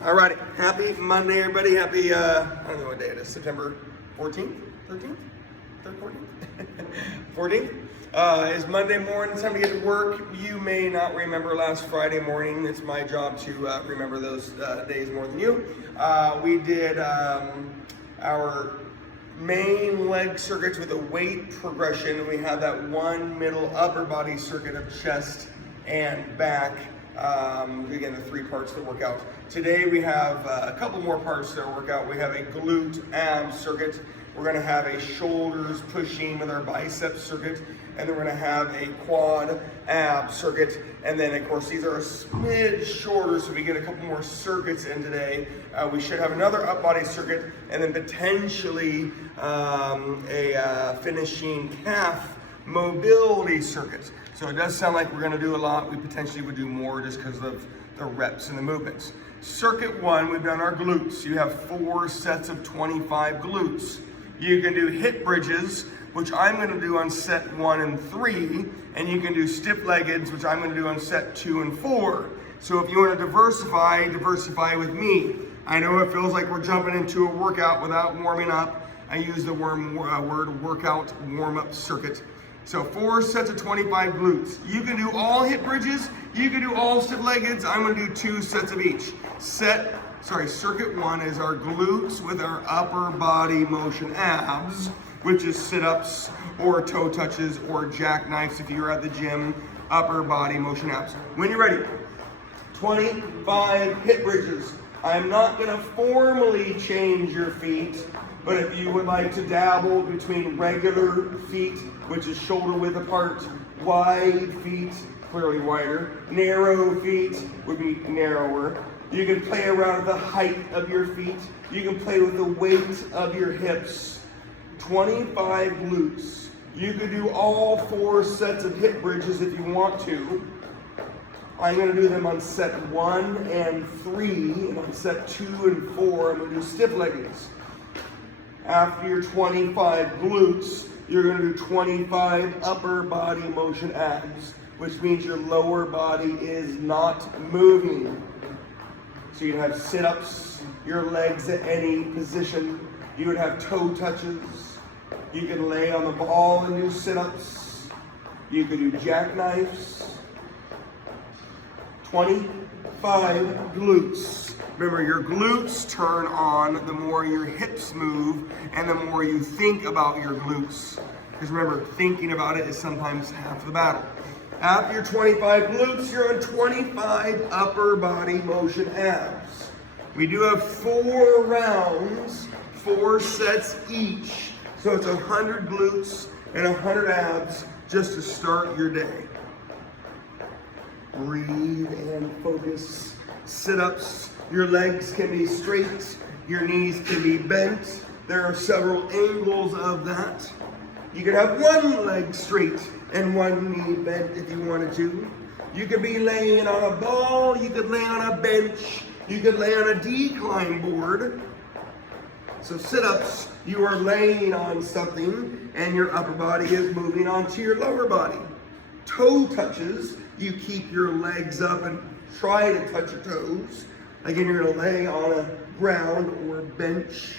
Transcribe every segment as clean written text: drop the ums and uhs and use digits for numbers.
Alrighty, happy Monday, everybody. Happy, I don't know what day it is, September 14th, 13th, 14th? 14th is Monday morning. It's time to get to work. You may not remember last Friday morning. It's my job to remember those days more than you. We did our main leg circuits with a weight progression. We had that one middle upper body circuit of chest and back. Again, the three parts that work out. Today we have a couple more parts that work out. We have a glute ab circuit. We're going to have a shoulders pushing with our bicep circuit, and then we're going to have a quad ab circuit. And then, of course, these are a smidge shorter, so we get a couple more circuits in today. We should have another up body circuit, and then potentially a finishing calf mobility circuit. So it does sound like we're going to do a lot. We potentially would do more just because of the reps and the movements. Circuit one, we've done our glutes. You have 4 sets of 25 glutes. You can do hip bridges, which I'm going to do on set 1 and 3, and you can do stiff leggeds, which I'm going to do on set 2 and 4. So if you want to diversify with me. I know it feels like we're jumping into a workout without warming up. I use the word workout warm-up circuit. So 4 sets of 25 glutes. You can do all hip bridges, you can do all stiff leggeds. I'm gonna do 2 sets of each. Circuit 1 is our glutes with our upper body motion abs, which is sit-ups or toe touches or jackknives if you're at the gym, upper body motion abs. When you're ready, 25 hip bridges. I'm not gonna formally change your feet, but if you would like to dabble between regular feet, which is shoulder width apart, wide feet, clearly wider, narrow feet would be narrower. You can play around with the height of your feet. You can play with the weight of your hips. 25 glutes. You can do all 4 sets of hip bridges if you want to. I'm going to do them on set 1 and 3, and on set 2 and 4, I'm going to do stiff leggings. After your 25 glutes, you're going to do 25 upper body motion abs, which means your lower body is not moving. So you'd have sit-ups, your legs at any position. You would have toe touches. You could lay on the ball and do sit-ups. You could do jackknives. 25 glutes. Remember, your glutes turn on the more your hips move and the more you think about your glutes. Because remember, thinking about it is sometimes half the battle. After your 25 glutes, you're on 25 upper body motion abs. We do have 4 rounds, 4 sets each. So it's 100 glutes and 100 abs just to start your day. Breathe and focus. Sit-ups. Your legs can be straight, your knees can be bent. There are several angles of that. You could have one leg straight and one knee bent if you wanted to. You could be laying on a ball, you could lay on a bench, you could lay on a decline board. So sit-ups, you are laying on something and your upper body is moving onto your lower body. Toe touches, you keep your legs up and try to touch your toes. Again, you're gonna lay on a ground or a bench.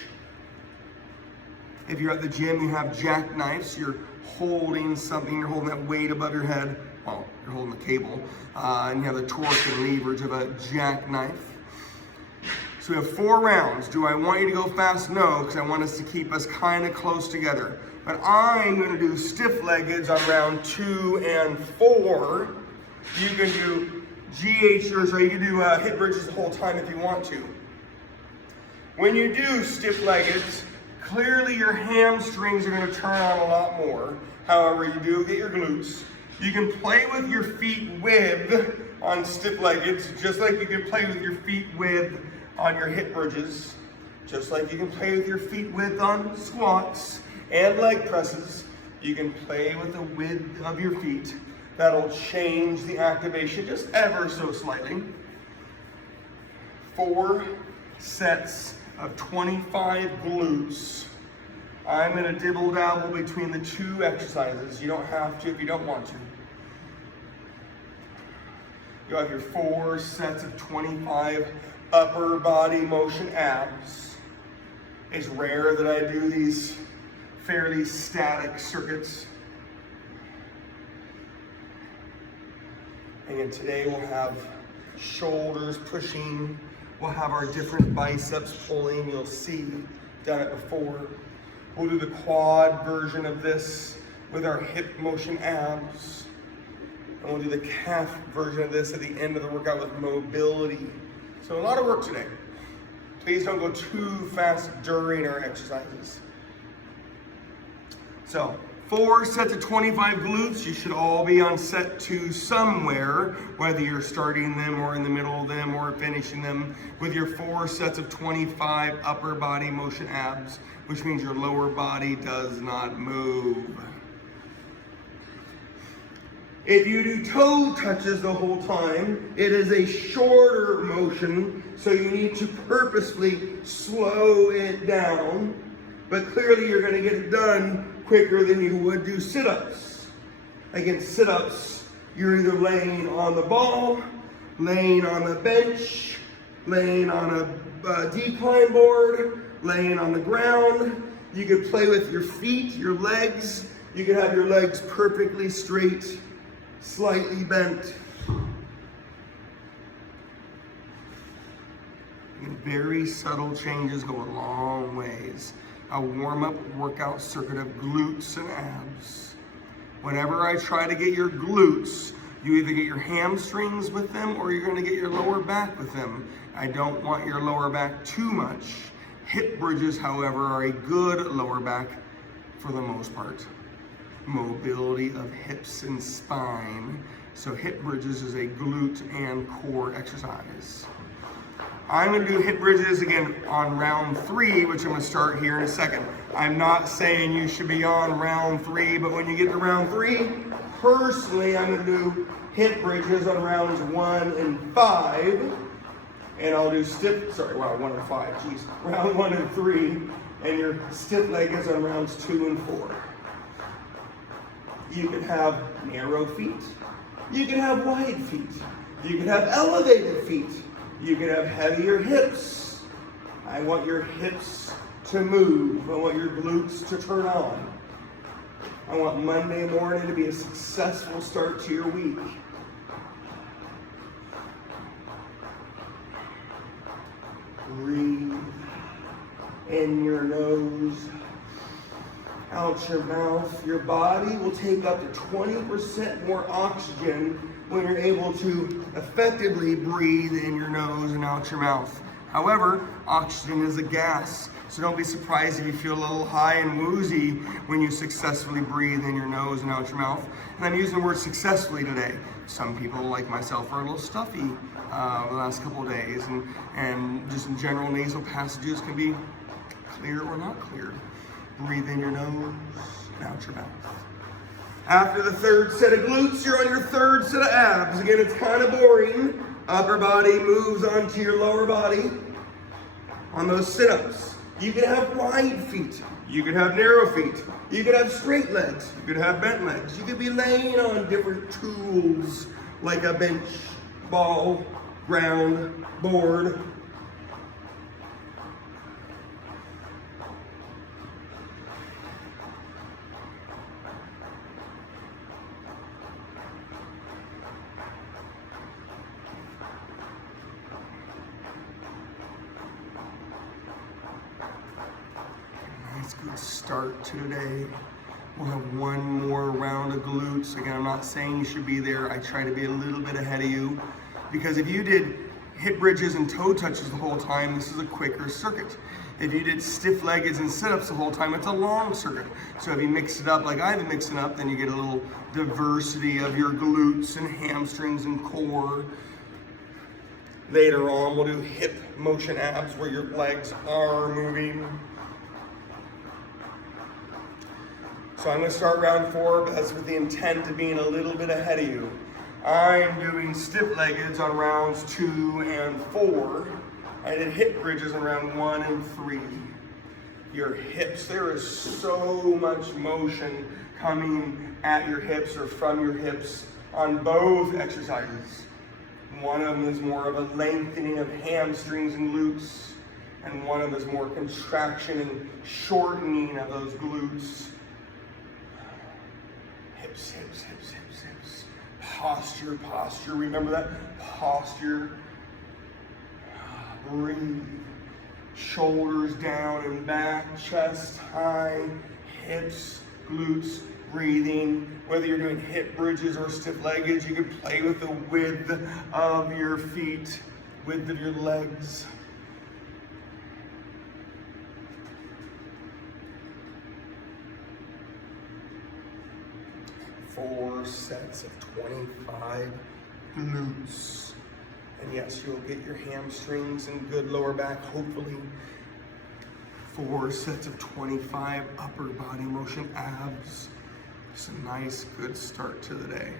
If you're at the gym, you have jackknives. You're holding something, you're holding that weight above your head. Well, you're holding the cable. And you have the torque and leverage of a jackknife. So we have 4 rounds. Do I want you to go fast? No, because I want us to keep us kind of close together. But I'm gonna do stiff leggeds on round 2 and 4. You can do or you can do hip bridges the whole time if you want to. When you do stiff leggeds, clearly your hamstrings are going to turn on a lot more. However, you do get your glutes. You can play with your feet width on stiff leggeds, just like you can play with your feet width on your hip bridges, just like you can play with your feet width on squats and leg presses. You can play with the width of your feet. That'll change the activation just ever so slightly. 4 sets of 25 glutes. I'm gonna dibble dabble between the 2 exercises. You don't have to if you don't want to. You have your 4 sets of 25 upper body motion abs. It's rare that I do these fairly static circuits. Again, today we'll have shoulders pushing. We'll have our different biceps pulling. You'll see, done it before. We'll do the quad version of this with our hip motion abs. And we'll do the calf version of this at the end of the workout with mobility. So a lot of work today. Please don't go too fast during our exercises. So 4 sets of 25 glutes. You should all be on set 2 somewhere, whether you're starting them or in the middle of them or finishing them with your 4 sets of 25 upper body motion abs, which means your lower body does not move. If you do toe touches the whole time, it is a shorter motion, so you need to purposefully slow it down, but clearly you're gonna get it done quicker than you would do sit-ups. Against sit-ups, you're either laying on the ball, laying on the bench, laying on a decline board, laying on the ground. You could play with your feet, your legs. You could have your legs perfectly straight, slightly bent. And very subtle changes go a long ways. A warm-up workout circuit of glutes and abs. Whenever I try to get your glutes, you either get your hamstrings with them or you're gonna get your lower back with them. I don't want your lower back too much. Hip bridges, however, are a good lower back for the most part. Mobility of hips and spine. So hip bridges is a glute and core exercise. I'm gonna do hip bridges again on round 3, which I'm gonna start here in a second. I'm not saying you should be on round 3, but when you get to round 3, personally, I'm gonna do hip bridges on rounds 1 and 5. And I'll do round 1 and 5, geez. Round 1 and 3, and your stiff leg is on rounds 2 and 4. You can have narrow feet. You can have wide feet. You can have elevated feet. You can have heavier hips. I want your hips to move. I want your glutes to turn on. I want Monday morning to be a successful start to your week. Breathe in your nose, out your mouth. Your body will take up to 20% more oxygen when you're able to effectively breathe in your nose and out your mouth. However, oxygen is a gas, so don't be surprised if you feel a little high and woozy when you successfully breathe in your nose and out your mouth. And I'm using the word successfully today. Some people, like myself, are a little stuffy the last couple of days, and just in general, nasal passages can be clear or not clear. Breathe in your nose and out your mouth. After the 3rd set of glutes, you're on your 3rd set of abs. Again, it's kind of boring. Upper body moves onto your lower body on those sit-ups. You can have wide feet. You can have narrow feet. You can have straight legs. You could have bent legs. You could be laying on different tools like a bench, ball, ground, board. Good start to today. We'll have one more round of glutes. Again, I'm not saying you should be there. I try to be a little bit ahead of you, because if you did hip bridges and toe touches the whole time, this is a quicker circuit. If you did stiff legs and sit-ups the whole time, it's a long circuit. So if you mix it up like I've been mixing up, then you get a little diversity of your glutes and hamstrings and core. Later on, we'll do hip motion abs where your legs are moving. So I'm going to start round 4, but that's with the intent of being a little bit ahead of you. I'm doing stiff legs on rounds 2 and 4. I did hip bridges on round 1 and 3. Your hips, there is so much motion coming at your hips or from your hips on both exercises. One of them is more of a lengthening of hamstrings and glutes, and one of them is more contraction and shortening of those glutes. Hips, hips, hips, hips, hips. Posture, posture. Remember that? Posture. Breathe. Shoulders down and back, chest high, hips, glutes, breathing. Whether you're doing hip bridges or stiff leggings, you can play with the width of your feet, width of your legs. Four sets of 25 glutes. And yes, you'll get your hamstrings and good lower back, hopefully. 4 sets of 25 upper body motion abs. Just a nice, good start to the day.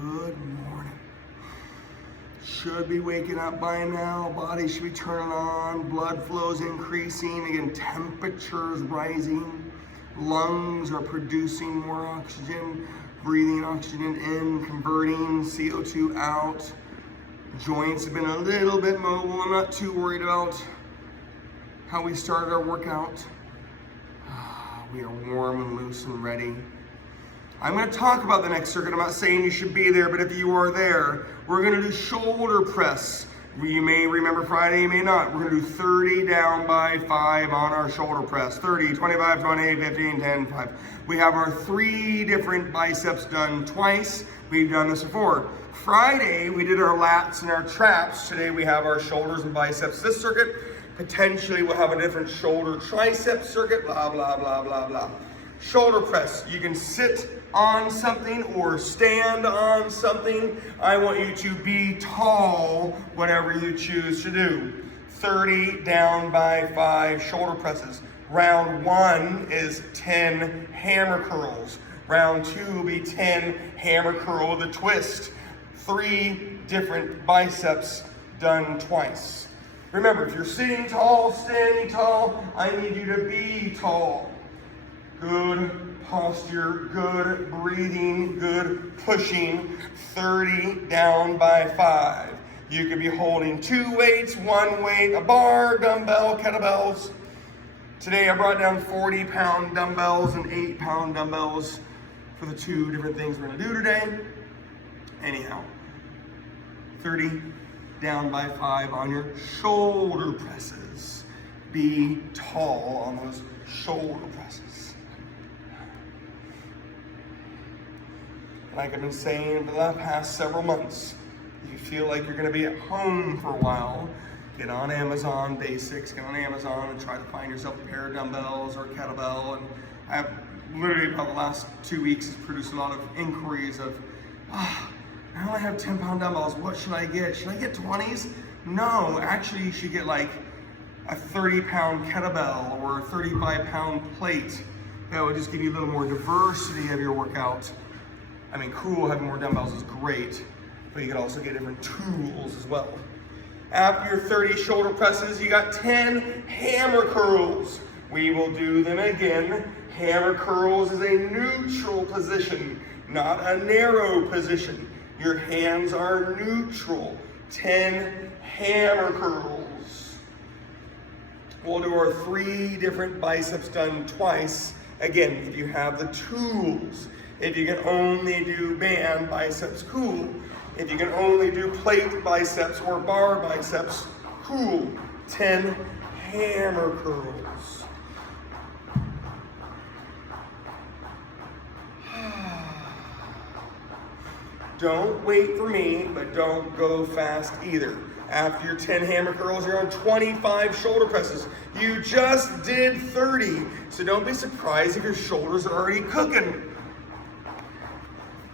Good morning. Should be waking up by now. Body should be turning on. Blood flow's increasing. Again, temperature's rising. Lungs are producing more oxygen. Breathing oxygen in, converting CO2 out. Joints have been a little bit mobile. I'm not too worried about how we started our workout. We are warm and loose and ready. I'm going to talk about the next circuit. I'm not saying you should be there, but if you are there, we're going to do shoulder press. You may remember Friday, you may not. We're going to do 30 down by 5 on our shoulder press. 30, 25, 28, 15, 10, 5. We have our 3 different biceps done twice. We've done this before. Friday, we did our lats and our traps. Today, we have our shoulders and biceps. This circuit, potentially we'll have a different shoulder tricep circuit, blah, blah, blah, blah, blah. Shoulder press, you can sit on something or stand on something. I want you to be tall, whatever you choose to do. 30 down by 5 shoulder presses. Round 1 is 10 hammer curls. Round 2 will be 10 hammer curl with a twist. 3 different biceps done twice. Remember, if you're sitting tall, standing tall, I need you to be tall. Good posture, good breathing, good pushing. 30 down by 5. You could be holding 2 weights, 1 weight, a bar, dumbbell, kettlebells. Today I brought down 40-pound dumbbells and 8-pound dumbbells for the 2 different things we're gonna do today. Anyhow, 30 down by 5 on your shoulder presses. Be tall on those shoulder presses. Like I've been saying for the past several months, you feel like you're gonna be at home for a while, get on Amazon Basics, get on Amazon and try to find yourself a pair of dumbbells or a kettlebell. And I have literally about the last 2 weeks has produced a lot of inquiries of, I only have 10-pound dumbbells, what should I get? Should I get 20s? No, actually you should get like a 30-pound kettlebell or a 35-pound plate. That would just give you a little more diversity of your workout. I mean, cool, having more dumbbells is great, but you can also get different tools as well. After your 30 shoulder presses, you got 10 hammer curls. We will do them again. Hammer curls is a neutral position, not a narrow position. Your hands are neutral. 10 hammer curls. We'll do our 3 different biceps done twice. Again, if you have the tools. If you can only do band biceps, cool. If you can only do plate biceps or bar biceps, cool. 10 hammer curls. Don't wait for me, but don't go fast either. After your 10 hammer curls, you're on 25 shoulder presses. You just did 30, so don't be surprised if your shoulders are already cooking.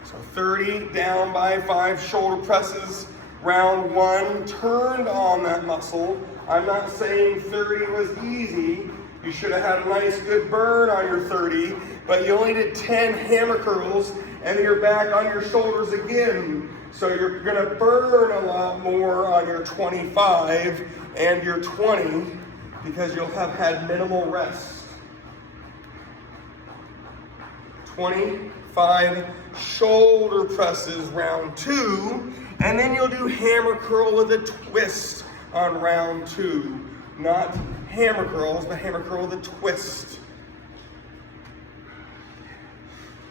So 30 down by 5 shoulder presses, round 1, turned on that muscle. I'm not saying 30 was easy. You should have had a nice good burn on your 30, but you only did 10 hammer curls, and then you're back on your shoulders again. So you're gonna burn a lot more on your 25 and your 20 because you'll have had minimal rest. 25 shoulder presses, round 2, and then you'll do hammer curl with a twist on round 2. Not hammer curls, but hammer curl with a twist.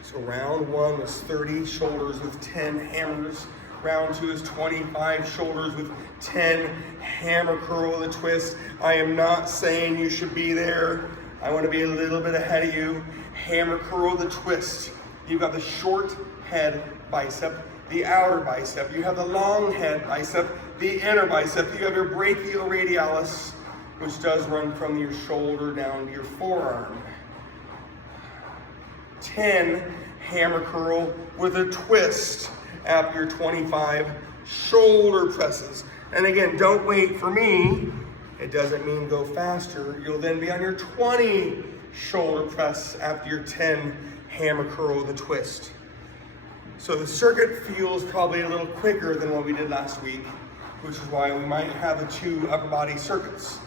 So round 1 was 30 shoulders with 10 hammers. Round 2 is 25 shoulders with 10 hammer curl with a twist. I am not saying you should be there. I want to be a little bit ahead of you. Hammer curl with a twist. You've got the short head bicep, the outer bicep. You have the long head bicep, the inner bicep. You have your brachioradialis, which does run from your shoulder down to your forearm. 10 hammer curl with a twist after your 25 shoulder presses. And again, don't wait for me. It doesn't mean go faster. You'll then be on your 20 shoulder press after your 10 hammer curl with a twist. So the circuit feels probably a little quicker than what we did last week, which is why we might have the 2 upper body circuits.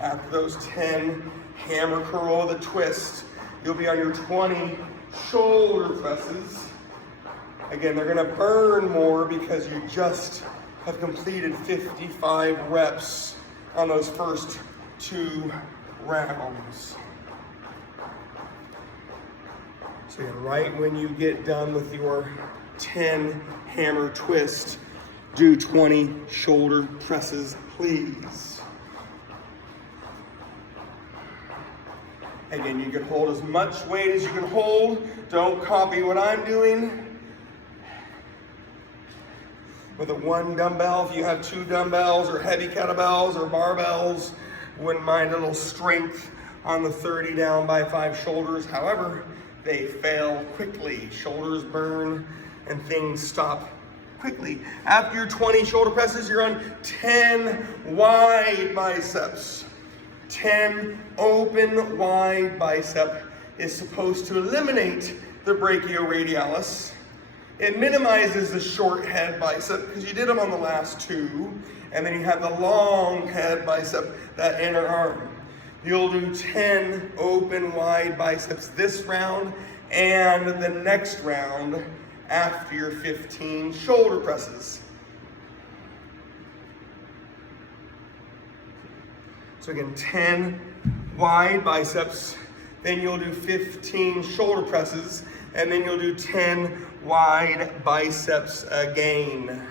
After those 10 hammer curl with a twist, you'll be on your 20 shoulder presses. Again, they're gonna burn more because you just have completed 55 reps on those first 2 rounds. So right when you get done with your 10 hammer twist, do 20 shoulder presses, please. Again, you can hold as much weight as you can hold. Don't copy what I'm doing. With a 1 dumbbell, if you have 2 dumbbells or heavy kettlebells or barbells, wouldn't mind a little strength on the 30 down by 5 shoulders. However, they fail quickly. Shoulders burn and things stop quickly. After your 20 shoulder presses, you're on 10 wide biceps. 10 open wide bicep is supposed to eliminate the brachioradialis. It minimizes the short head bicep because you did them on the last 2, and then you have the long head bicep, that inner arm. You'll do 10 open wide biceps this round and the next round after your 15 shoulder presses. So again, 10 wide biceps, then you'll do 15 shoulder presses, and then you'll do 10 wide biceps again.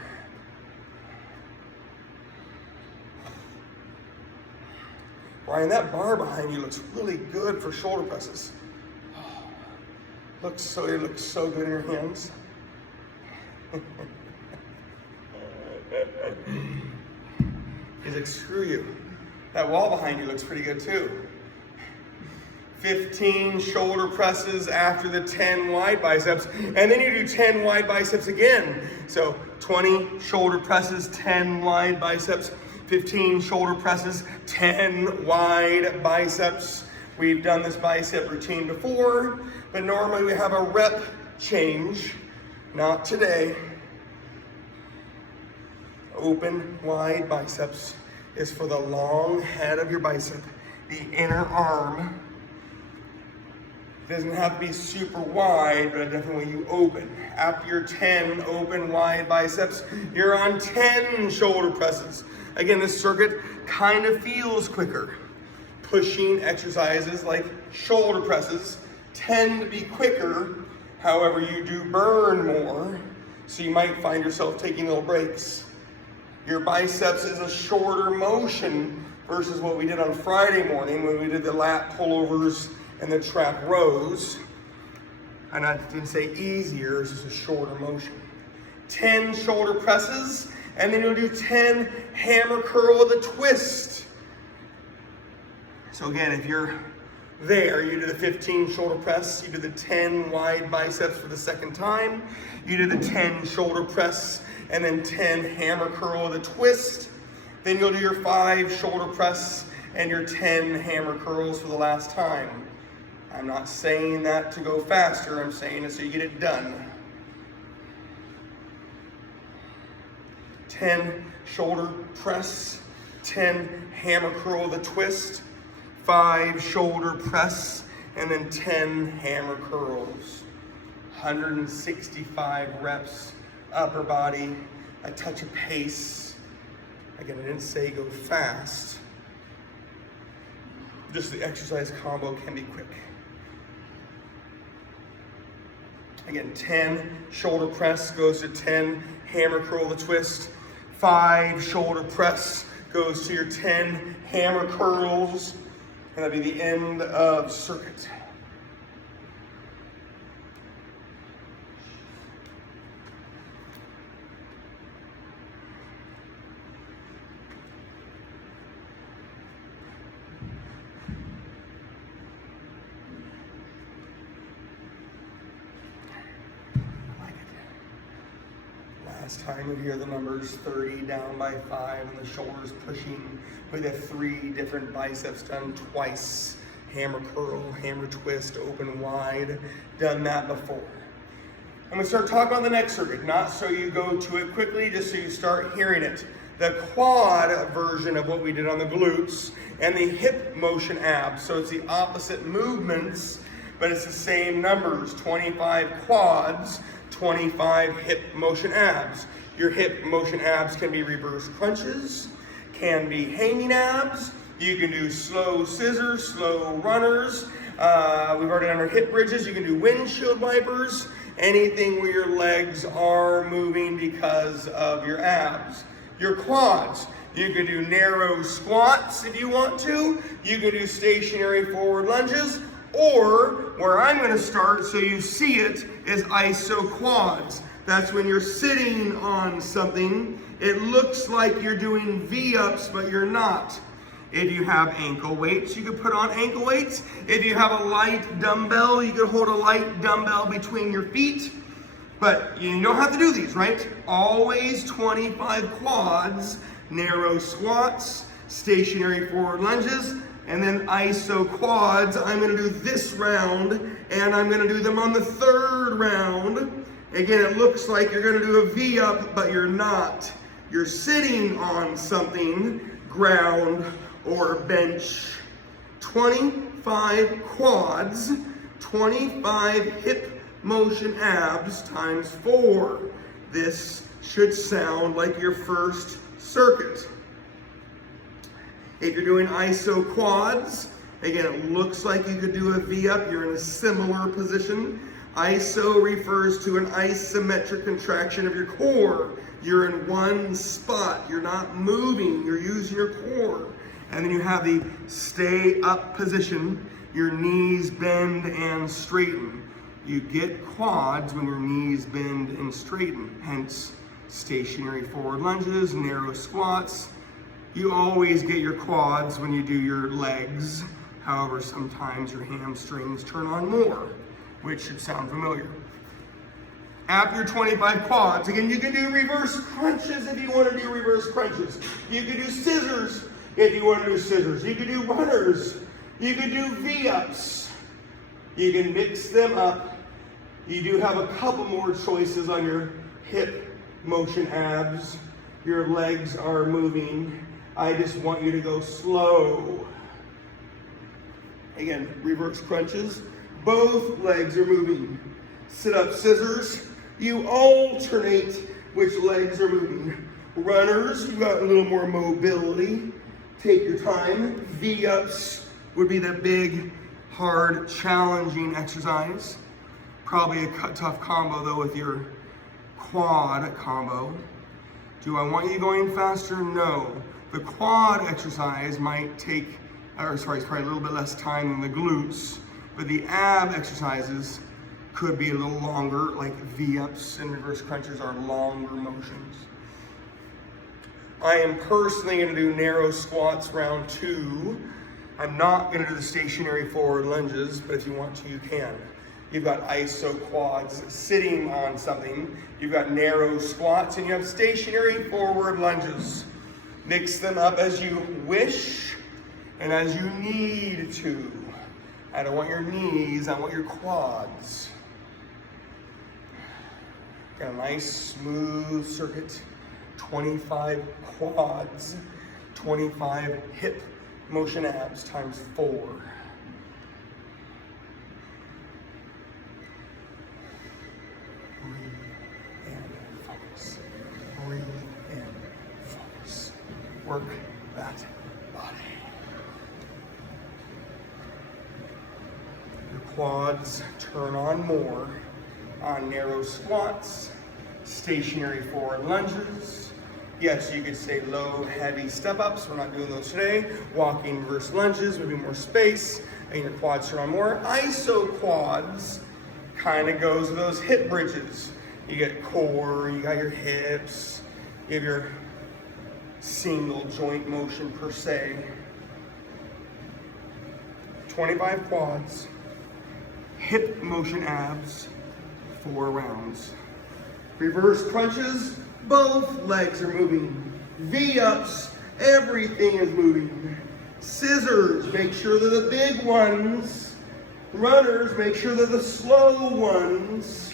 Brian, that bar behind you looks really good for shoulder presses. It looks so good in your hands. He's like, screw you. That wall behind you looks pretty good too. 15 shoulder presses after the 10 wide biceps, and then you do 10 wide biceps again. So 20 shoulder presses, 10 wide biceps, 15 shoulder presses, 10 wide biceps. We've done this bicep routine before, but normally we have a rep change. Not today. Open wide biceps is for the long head of your bicep, the inner arm. It doesn't have to be super wide, but definitely you open. After your 10 open wide biceps, you're on 10 shoulder presses. Again, this circuit kind of feels quicker. Pushing exercises like shoulder presses tend to be quicker. However, you do burn more, so you might find yourself taking little breaks. Your biceps is a shorter motion versus what we did on Friday morning when we did the lat pullovers and the trap rows. And I didn't say easier, it's just a shorter motion. 10 shoulder presses, and then you'll do 10 hammer curl with a twist. So again, if you're there. You do the 15 shoulder press, you do the 10 wide biceps for the second time, you do the 10 shoulder press, and then 10 hammer curl with a twist. Then you'll do your 5 shoulder press and your 10 hammer curls for the last time. I'm not saying that to go faster, I'm saying it so you get it done. 10 shoulder press, 10 hammer curl with a twist, 5 shoulder press, and then 10 hammer curls. 165 reps, upper body, a touch of pace. Again, I didn't say go fast. Just the exercise combo can be quick. Again, 10 shoulder press goes to 10 hammer curl with a twist. 5 shoulder press goes to your 10 hammer curls. And that'll be the end of circuit. Last time you hear the numbers 30 down by 5 and the shoulders pushing with the 3 different biceps done twice. Hammer curl, hammer twist, open wide. Done that before. I'm gonna start talking on the next circuit, not so you go to it quickly, just so you start hearing it. The quad version of what we did on the glutes and the hip motion abs. So it's the opposite movements, but it's the same numbers, 25 quads, 25 hip motion abs. Your hip motion abs can be reverse crunches, can be hanging abs. You can do slow scissors, slow runners. We've already done our hip bridges. You can do windshield wipers. Anything where your legs are moving because of your abs. Your quads. You can do narrow squats if you want to. You can do stationary forward lunges. Or, where I'm going to start so you see it, is iso quads. That's when you're sitting on something. It looks like you're doing V-ups, but you're not. If you have ankle weights, you could put on ankle weights. If you have a light dumbbell, you could hold a light dumbbell between your feet. But you don't have to do these, right? Always 25 quads, narrow squats, stationary forward lunges, and then iso quads. I'm gonna do this round, and I'm gonna do them on the 3rd round. Again, it looks like you're gonna do a V-up, but you're not. You're sitting on something, ground or bench. 25 quads, 25 hip motion abs times 4. This should sound like your first circuit. If you're doing iso quads, again, it looks like you could do a V-up. You're in a similar position. Iso refers to an isometric contraction of your core. You're in one spot. You're not moving. You're using your core. And then you have the stay up position. Your knees bend and straighten. You get quads when your knees bend and straighten. Hence, stationary forward lunges, narrow squats. You always get your quads when you do your legs. However, sometimes your hamstrings turn on more, which should sound familiar. After your 25 quads, again, you can do reverse crunches if you want to do reverse crunches. You can do scissors if you want to do scissors. You can do runners. You can do V-ups. You can mix them up. You do have a couple more choices on your hip motion abs. Your legs are moving. I just want you to go slow. Again, reverse crunches. Both legs are moving. Sit-up scissors. You alternate which legs are moving. Runners, you've got a little more mobility. Take your time. V-ups would be the big, hard, challenging exercise. Probably a tough combo though with your quad combo. Do I want you going faster? No. The quad exercise might take, it's probably a little bit less time than the glutes, but the ab exercises could be a little longer, like V-ups and reverse crunches are longer motions. I am personally gonna do narrow squats round 2. I'm not gonna do the stationary forward lunges, but if you want to, you can. You've got iso quads sitting on something. You've got narrow squats, and you have stationary forward lunges. Mix them up as you wish and as you need to. I don't want your knees, I want your quads. Got a nice smooth circuit, 25 quads, 25 hip motion abs times 4. Breathe and focus. Breathe and focus. Work that body. Your quads turn on more on narrow squats, stationary forward lunges. Yes, you could say low, heavy step-ups. We're not doing those today. Walking reverse lunges, maybe more space, and your quads turn on more. Iso quads kind of goes with those hip bridges. You get core, you got your hips, you have your single joint motion per se. 25 quads, hip motion abs, 4 rounds. Reverse crunches, both legs are moving. V-ups, everything is moving. Scissors, make sure they're the big ones. Runners, make sure they're the slow ones.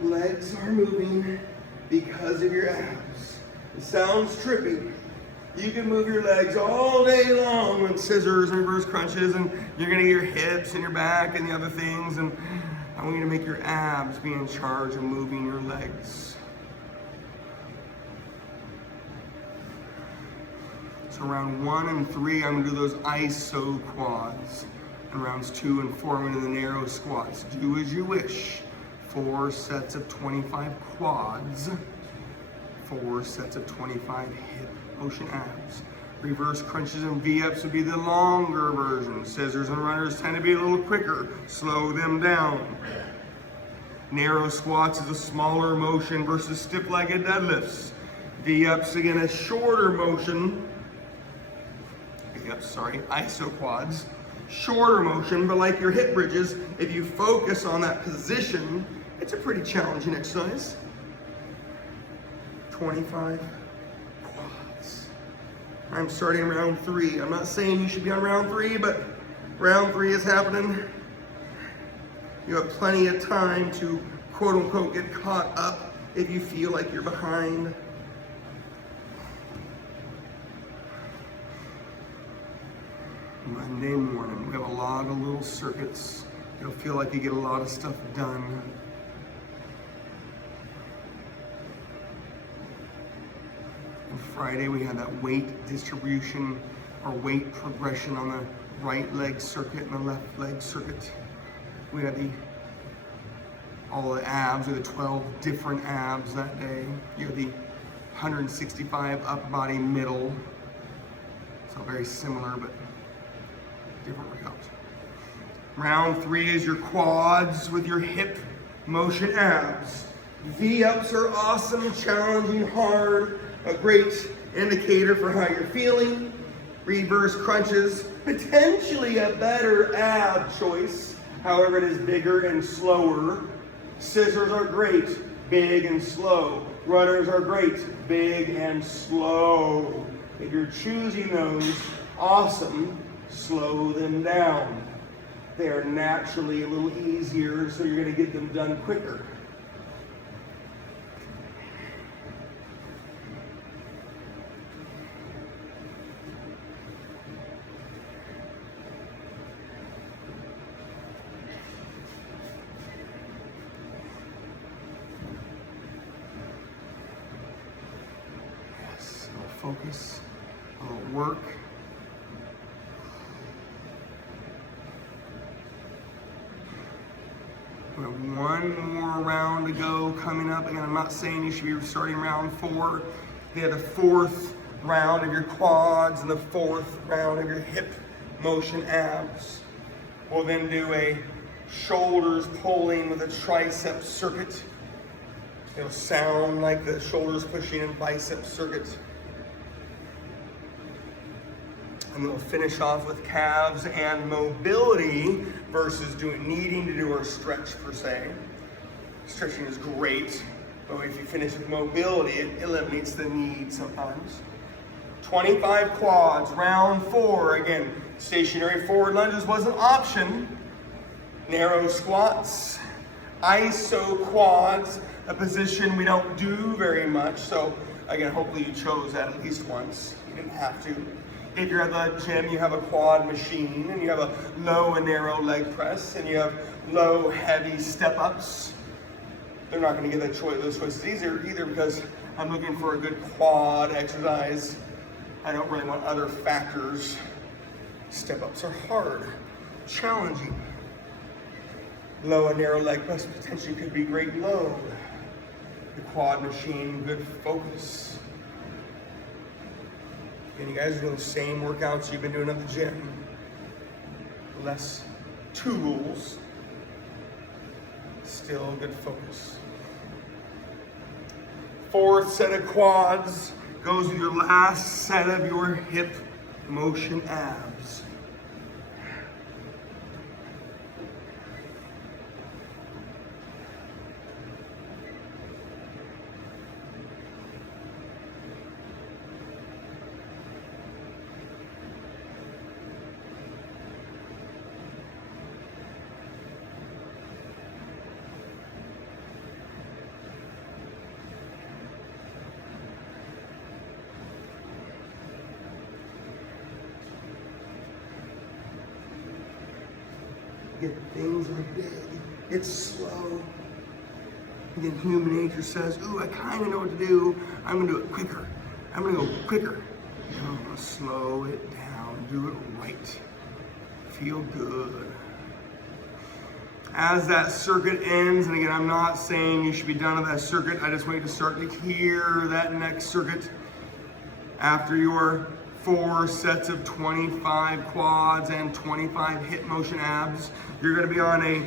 Legs are moving because of your abs. It sounds trippy. You can move your legs all day long with scissors and reverse crunches, and you're gonna get your hips and your back and the other things, and I want you to make your abs be in charge of moving your legs. So round 1 and 3, I'm gonna do those iso quads. And rounds 2 and 4, I'm gonna do the narrow squats. Do as you wish. 4 sets of 25 quads, 4 sets of 25 hip motion abs. Reverse crunches and V-ups would be the longer version. Scissors and runners tend to be a little quicker. Slow them down. Narrow squats is a smaller motion versus stiff-legged deadlifts. V-ups, again, a shorter motion. V-ups, sorry, iso quads. Shorter motion, but like your hip bridges, if you focus on that position, it's a pretty challenging exercise. 25 quads. I'm starting round 3. I'm not saying you should be on round 3, but round 3 is happening. You have plenty of time to quote unquote get caught up if you feel like you're behind. Monday morning, we have a lot of little circuits. You'll feel like you get a lot of stuff done. And Friday, we had that weight distribution or weight progression on the right leg circuit and the left leg circuit. We had all the abs, or the 12 different abs that day. You had the 165 upper body middle. So very similar, but different workouts. Round 3 is your quads with your hip motion abs. V-ups are awesome, challenging, hard, a great indicator for how you're feeling. Reverse crunches, potentially a better ab choice. However, it is bigger and slower. Scissors are great, big and slow. Runners are great, big and slow. If you're choosing those, awesome. Slow them down. They are naturally a little easier, so you're going to get them done quicker. Yes, a little focus, a little work. We have one more round to go coming up. Again, I'm not saying you should be starting round 4. You have the 4th round of your quads and the 4th round of your hip motion abs. We'll then do a shoulders pulling with a tricep circuit. It'll sound like the shoulders pushing and bicep circuit. And then we'll finish off with calves and mobility versus needing to do our stretch per se. Stretching is great, but if you finish with mobility, it eliminates the need sometimes. 25 quads, round 4. Again, stationary forward lunges was an option. Narrow squats, iso quads, a position we don't do very much. So again, hopefully you chose that at least once. You didn't have to. If you're at the gym, you have a quad machine, and you have a low and narrow leg press, and you have low, heavy step-ups. They're not going to get those choices either because I'm looking for a good quad exercise. I don't really want other factors. Step-ups are hard, challenging. Low and narrow leg press potentially could be great load. The quad machine, good focus. And you guys are doing the same workouts you've been doing at the gym. Less tools, still good focus. 4th set of quads goes with your last set of your hip motion abs. Again, things are big, it's slow. Again, human nature says, ooh, I kind of know what to do. I'm gonna do it quicker. I'm gonna go quicker. No, I'm gonna slow it down, do it right. Feel good. As that circuit ends, and again, I'm not saying you should be done with that circuit. I just want you to start to hear that next circuit. After your 4 sets of 25 quads and 25 hip motion abs, you're gonna be on a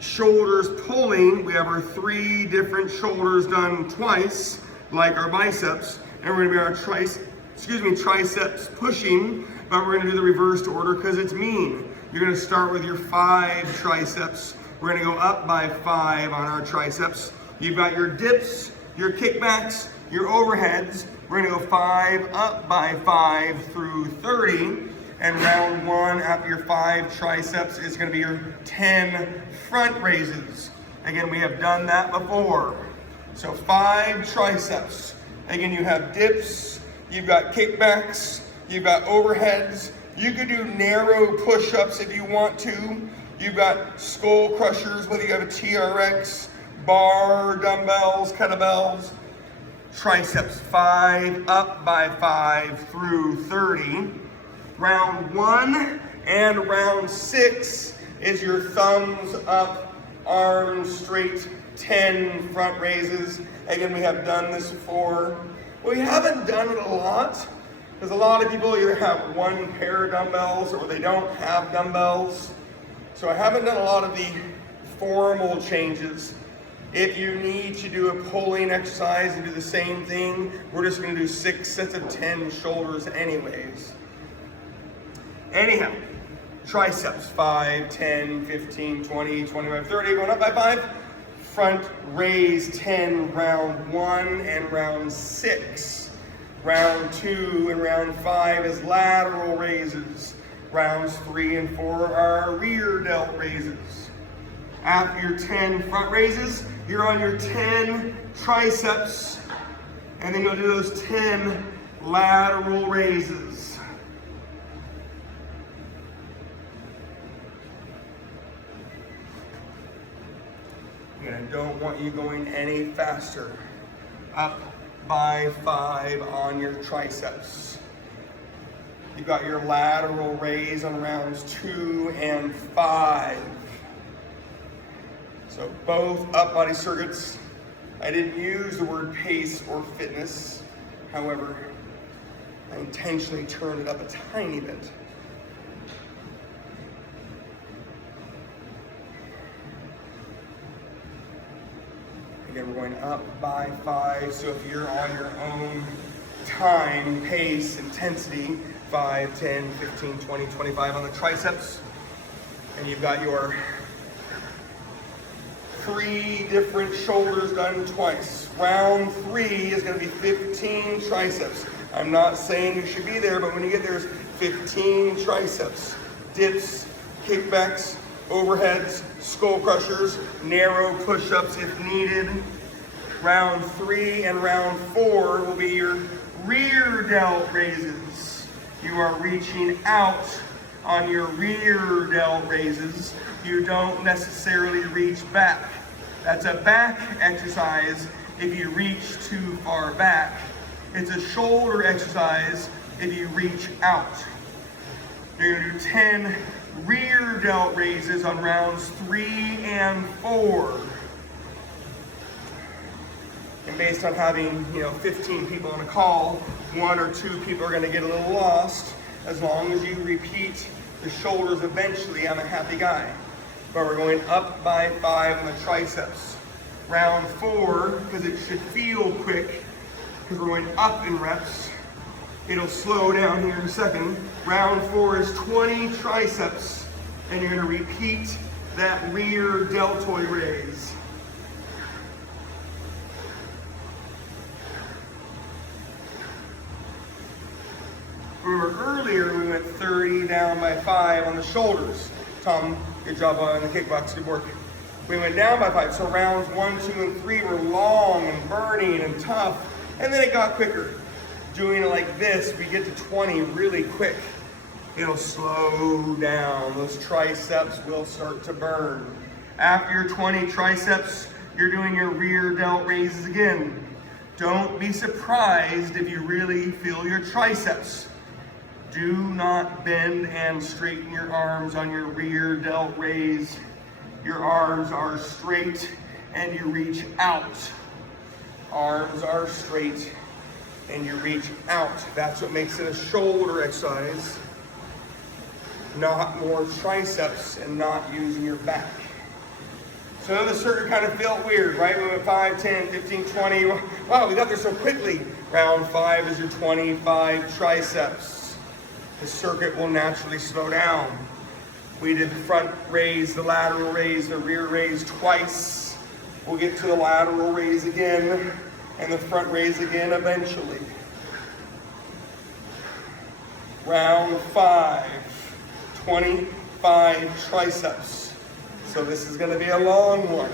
shoulders pulling. We have our 3 different shoulders done twice, like our biceps, and we're gonna be our triceps pushing, but we're gonna do the reversed order because it's mean. You're gonna start with your 5 triceps. We're gonna go up by 5 on our triceps. You've got your dips, your kickbacks, your overheads. We're gonna go 5 up by 5 through 30. And round 1 after your 5 triceps is gonna be your 10 front raises. Again, we have done that before. So 5 triceps. Again, you have dips, you've got kickbacks, you've got overheads. You could do narrow push-ups if you want to. You've got skull crushers, whether you have a TRX, bar, dumbbells, kettlebells. Triceps 5 up by 5 through 30. Round 1 and round 6 is your thumbs up, arms straight, 10 front raises. Again, we have done this before. We haven't done it a lot because a lot of people either have 1 pair of dumbbells or they don't have dumbbells. So I haven't done a lot of the formal changes. If you need to do a pulling exercise and do the same thing, we're just gonna do 6 sets of 10 shoulders anyways. Anyhow, triceps, 5, 10, 15, 20, 25, 30, going up by 5. Front raise 10, round 1 and round 6. Round 2 and round 5 is lateral raises. Rounds 3 and 4 are rear delt raises. After your 10 front raises, you're on your 10 triceps, and then you'll do those 10 lateral raises. And I don't want you going any faster. Up by 5 on your triceps. You've got your lateral raise on rounds 2 and 5. So both up body circuits. I didn't use the word pace or fitness. However, I intentionally turned it up a tiny bit. up by 5. So if you're on your own time, pace, intensity, 5, 10, 15, 20, 25 on the triceps, and you've got your 3 different shoulders done twice. Round 3 is going to be 15 triceps. I'm not saying you should be there, but when you get there, it's 15 triceps. Dips, kickbacks, overheads, skull crushers, narrow push-ups if needed. Round 3 and round 4 will be your rear delt raises. You are reaching out on your rear delt raises. You don't necessarily reach back. That's a back exercise if you reach too far back. It's a shoulder exercise if you reach out. You're gonna do 10 rear delt raises on rounds 3 and 4. And based on having 15 people on a call, 1 or 2 people are going to get a little lost. As long as you repeat the shoulders eventually, I'm a happy guy. But we're going up by 5 on the triceps. Round 4, because it should feel quick, because we're going up in reps. It'll slow down here in a second. Round 4 is 20 triceps, and you're going to repeat that rear deltoid raise. Remember earlier we went 30 down by 5 on the shoulders. Tom, good job on the kickbox, good work. We went down by 5, so rounds 1, 2, and 3 were long and burning and tough, and then it got quicker. Doing it like this, we get to 20 really quick. It'll slow down. Those triceps will start to burn. After your 20 triceps, you're doing your rear delt raises again. Don't be surprised if you really feel your triceps. Do not bend and straighten your arms on your rear delt raise. Your arms are straight and you reach out. Arms are straight and you reach out. That's what makes it a shoulder exercise, not more triceps and not using your back. So now the circuit kind of felt weird, right? We went 5, 10, 15, 20. Wow, we got there so quickly. Round 5 is your 25 triceps. The circuit will naturally slow down. We did the front raise, the lateral raise, the rear raise twice. We'll get to the lateral raise again and the front raise again eventually. Round 5, 25 triceps. So this is going to be a long one.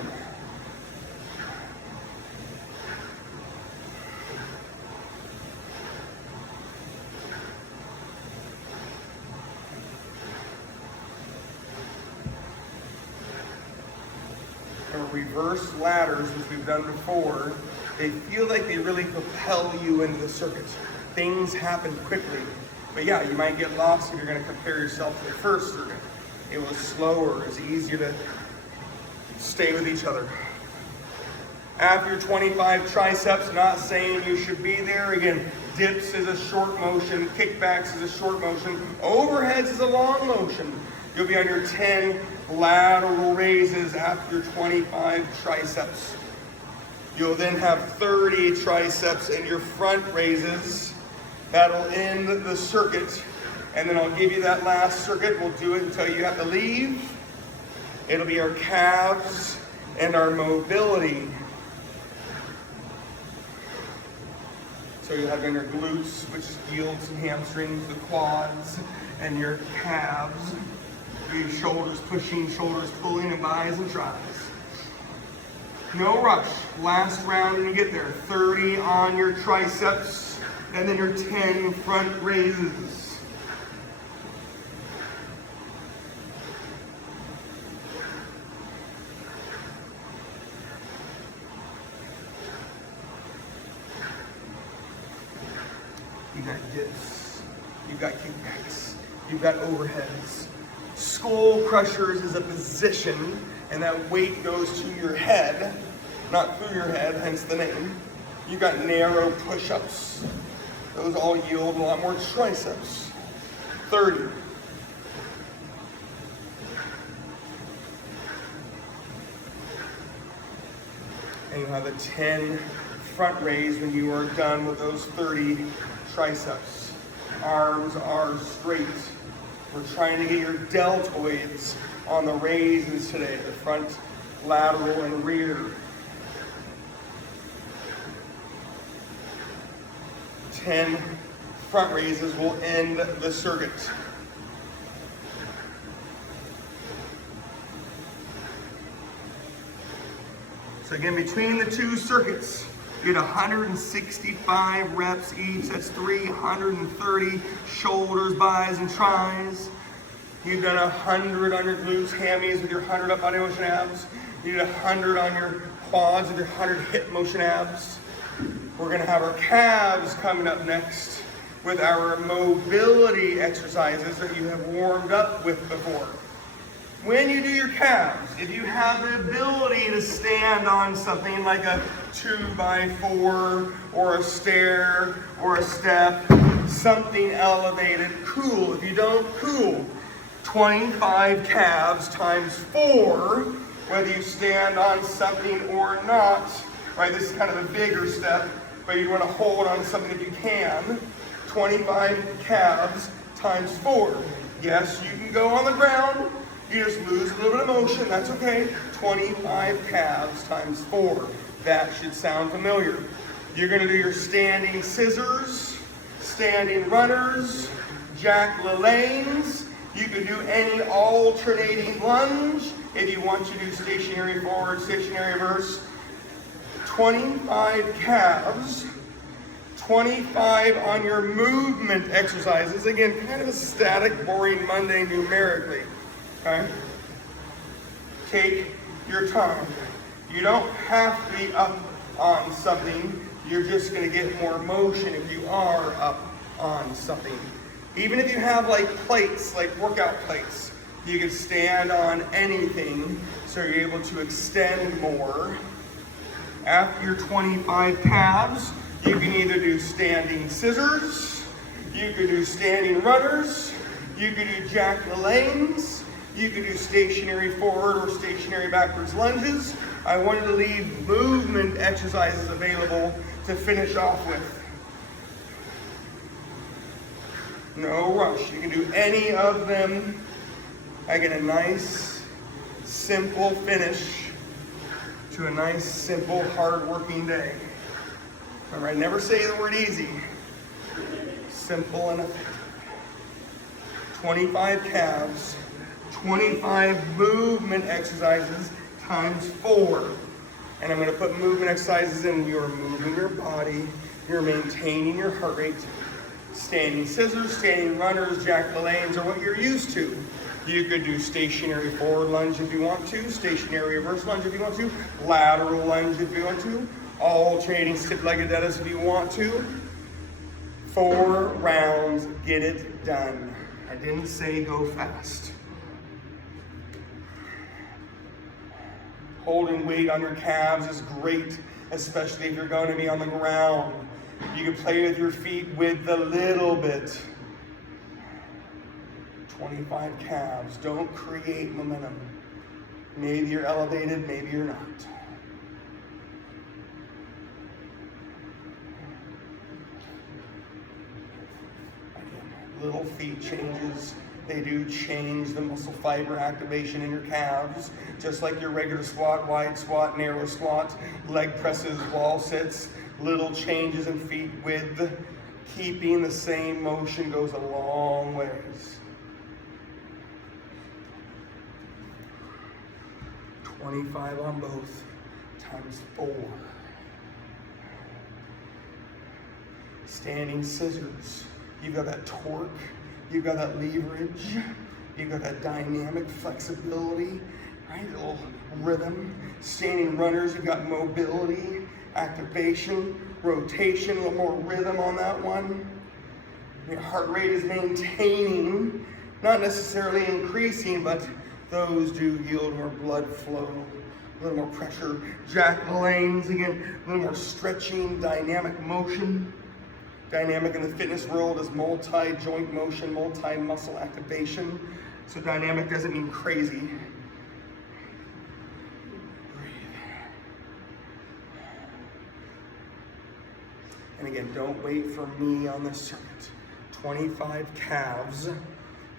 Reverse ladders, which we've done before, they feel like they really propel you into the circuits. Things happen quickly. But yeah, you might get lost if you're going to compare yourself to the first circuit. It was slower, it's easier to stay with each other. After 25 triceps, not saying you should be there. Again, dips is a short motion, kickbacks is a short motion, overheads is a long motion. You'll be on your 10 lateral raises after your 25 triceps. You'll then have 30 triceps in your front raises. That'll end the circuit. And then I'll give you that last circuit. We'll do it until you have to leave. It'll be our calves and our mobility. So you'll have in your glutes, which yields and hamstrings, the quads, and your calves. Your shoulders pushing, shoulders pulling, and bis and tris. No rush. Last round when you get there. 30 on your triceps, and then your 10 front raises. You got dips. You got kickbacks. You got overheads. Skull crushers is a position, and that weight goes to your head, not through your head, hence the name. You got narrow push-ups. Those all yield a lot more triceps. 30. And you'll have the 10 front raise when you are done with those 30 triceps. Arms are straight. We're trying to get your deltoids on the raises today, the front, lateral, and rear. 10 front raises will end the circuit. So again, between the two circuits, you get 165 reps each. That's 330 shoulders, bis, and tris. You've done 100 on your glutes, hammies with your 100 up body motion abs. You did 100 on your quads with your 100 hip motion abs. We're gonna have our calves coming up next with our mobility exercises that you have warmed up with before. When you do your calves, if you have the ability to stand on something like a 2x4 or a stair or a step, something elevated, cool. If you don't, cool. 25 calves times 4, whether you stand on something or not, right? This is kind of a bigger step, but you want to hold on to something if you can. 25 calves times 4. Yes, you can go on the ground. You just lose a little bit of motion, that's okay. 25 calves times 4. That should sound familiar. You're gonna do your standing scissors, standing runners, Jack LaLanne's. You can do any alternating lunge. If you want to do stationary forward, stationary reverse. 25 calves, 25 on your movement exercises. Again, kind of a static, boring Monday numerically. Okay? Take your time. You don't have to be up on something. You're just going to get more motion if you are up on something. Even if you have like plates, like workout plates, you can stand on anything so you're able to extend more. After your 25 calves, you can either do standing scissors, you could do standing runners, you could do Jack LaLanne's, you could do stationary forward or stationary backwards lunges. I wanted to leave movement exercises available to finish off with. No rush. You can do any of them. I get a nice, simple finish to a nice, simple, hard-working day. All right, never say the word easy. Simple and effective. 25 calves. 25 movement exercises times 4. And I'm going to put movement exercises in. You're moving your body. You're maintaining your heart rate. Standing scissors, standing runners, Jack LaLanne's are what you're used to. You could do stationary forward lunge if you want to, stationary reverse lunge if you want to, lateral lunge if you want to, alternating stiff-legged deadlifts if you want to. 4 rounds, get it done. I didn't say go fast. Holding weight on your calves is great, especially if you're going to be on the ground. You can play with your feet with a little bit. 25 calves. Don't create momentum. Maybe you're elevated, maybe you're not. Again, little feet changes. They do change the muscle fiber activation in your calves, just like your regular squat, wide squat, narrow squat, leg presses, wall sits. Little changes in feet width, keeping the same motion goes a long ways. 25 on both, times 4. Standing scissors. You've got that torque, you've got that leverage, you've got that dynamic flexibility, right? A little rhythm. Standing runners, you've got mobility, activation, rotation, a little more rhythm on that one. Your heart rate is maintaining, not necessarily increasing, but those do yield more blood flow, a little more pressure. Jack LaLanne's, again, a little more stretching, dynamic motion. Dynamic in the fitness world is multi-joint motion, multi-muscle activation. So dynamic doesn't mean crazy. And again, don't wait for me on this circuit. 25 calves,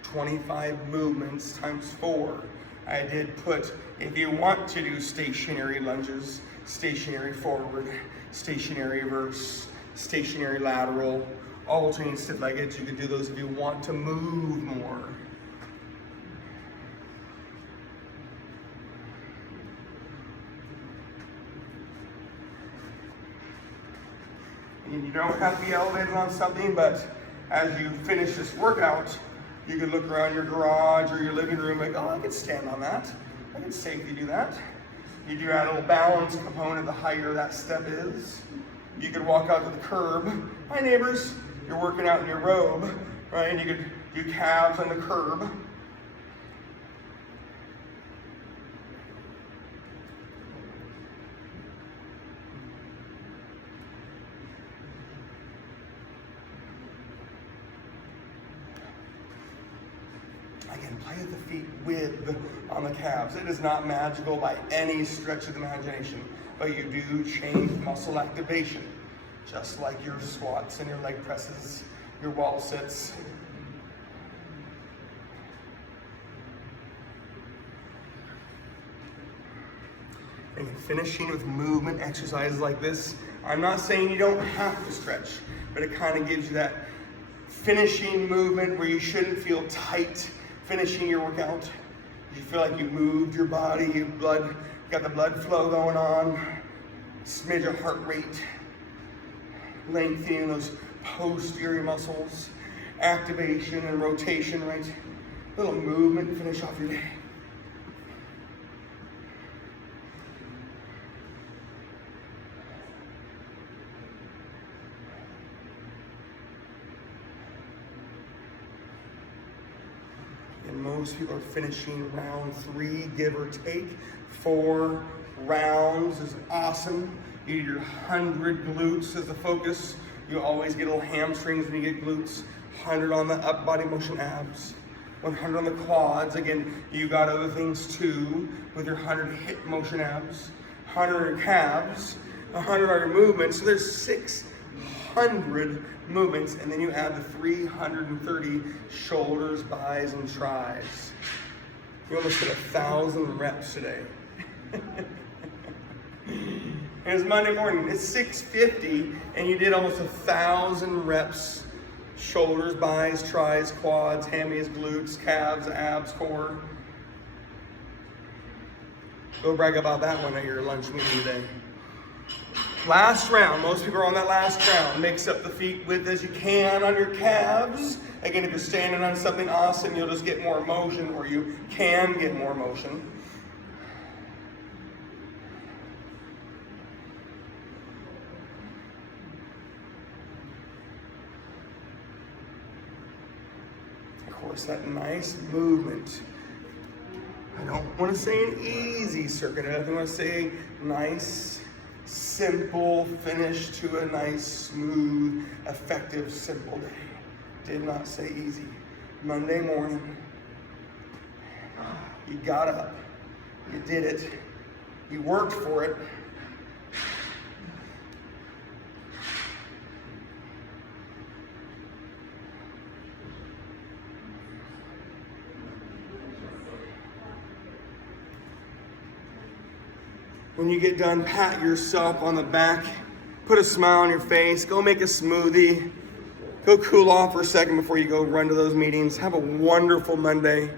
25 movements times 4. I did put, if you want to do stationary lunges, stationary forward, stationary reverse, stationary lateral, alternating stiff-legged, you could do those if you want to move more. And you don't have to be elevated on something, but as you finish this workout, you could look around your garage or your living room like, oh, I could stand on that. I can safely do that. You do add a little balance component the higher that step is. You could walk out to the curb. Hi neighbors, you're working out in your robe, right? You could do calves on the curb. Again, play with the feet width on the calves. It is not magical by any stretch of the imagination, but you do change muscle activation, just like your squats and your leg presses, your wall sits. And finishing with movement exercises like this, I'm not saying you don't have to stretch, but it kind of gives you that finishing movement where you shouldn't feel tight finishing your workout. You feel like you moved your body, you got the blood flow going on, smidge of heart rate, lengthening those posterior muscles, activation and rotation, right? A little movement to finish off your day. And most people are finishing round 3, give or take. 4 rounds is awesome. You need your 100 glutes as the focus. You always get little hamstrings when you get glutes. 100 on the up body motion abs. 100 on the quads. Again, you got other things too with your 100 hip motion abs. 100 on your calves. 100 on your movements. So there's 600 movements, and then you add the 330 shoulders, buys, and tries. You almost did 1,000 reps today. And it's Monday morning, it's 6:50, and you did almost 1,000 reps. Shoulders, buys, tries, quads, hammies, glutes, calves, abs, core. Go brag about that one at your lunch meeting today. Last round, most people are on that last round. Mix up the feet width as you can on your calves. Again, if you're standing on something awesome, you'll just get more motion, or you can get more motion. Of course, that nice movement. I don't want to say an easy circuit. I want to say nice, simple finish to a nice, smooth, effective, simple day. Did not say easy. Monday morning, you got up, you did it, you worked for it. When you get done, pat yourself on the back, put a smile on your face, go make a smoothie, go cool off for a second before you go run to those meetings. Have a wonderful Monday,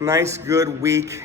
nice, good week.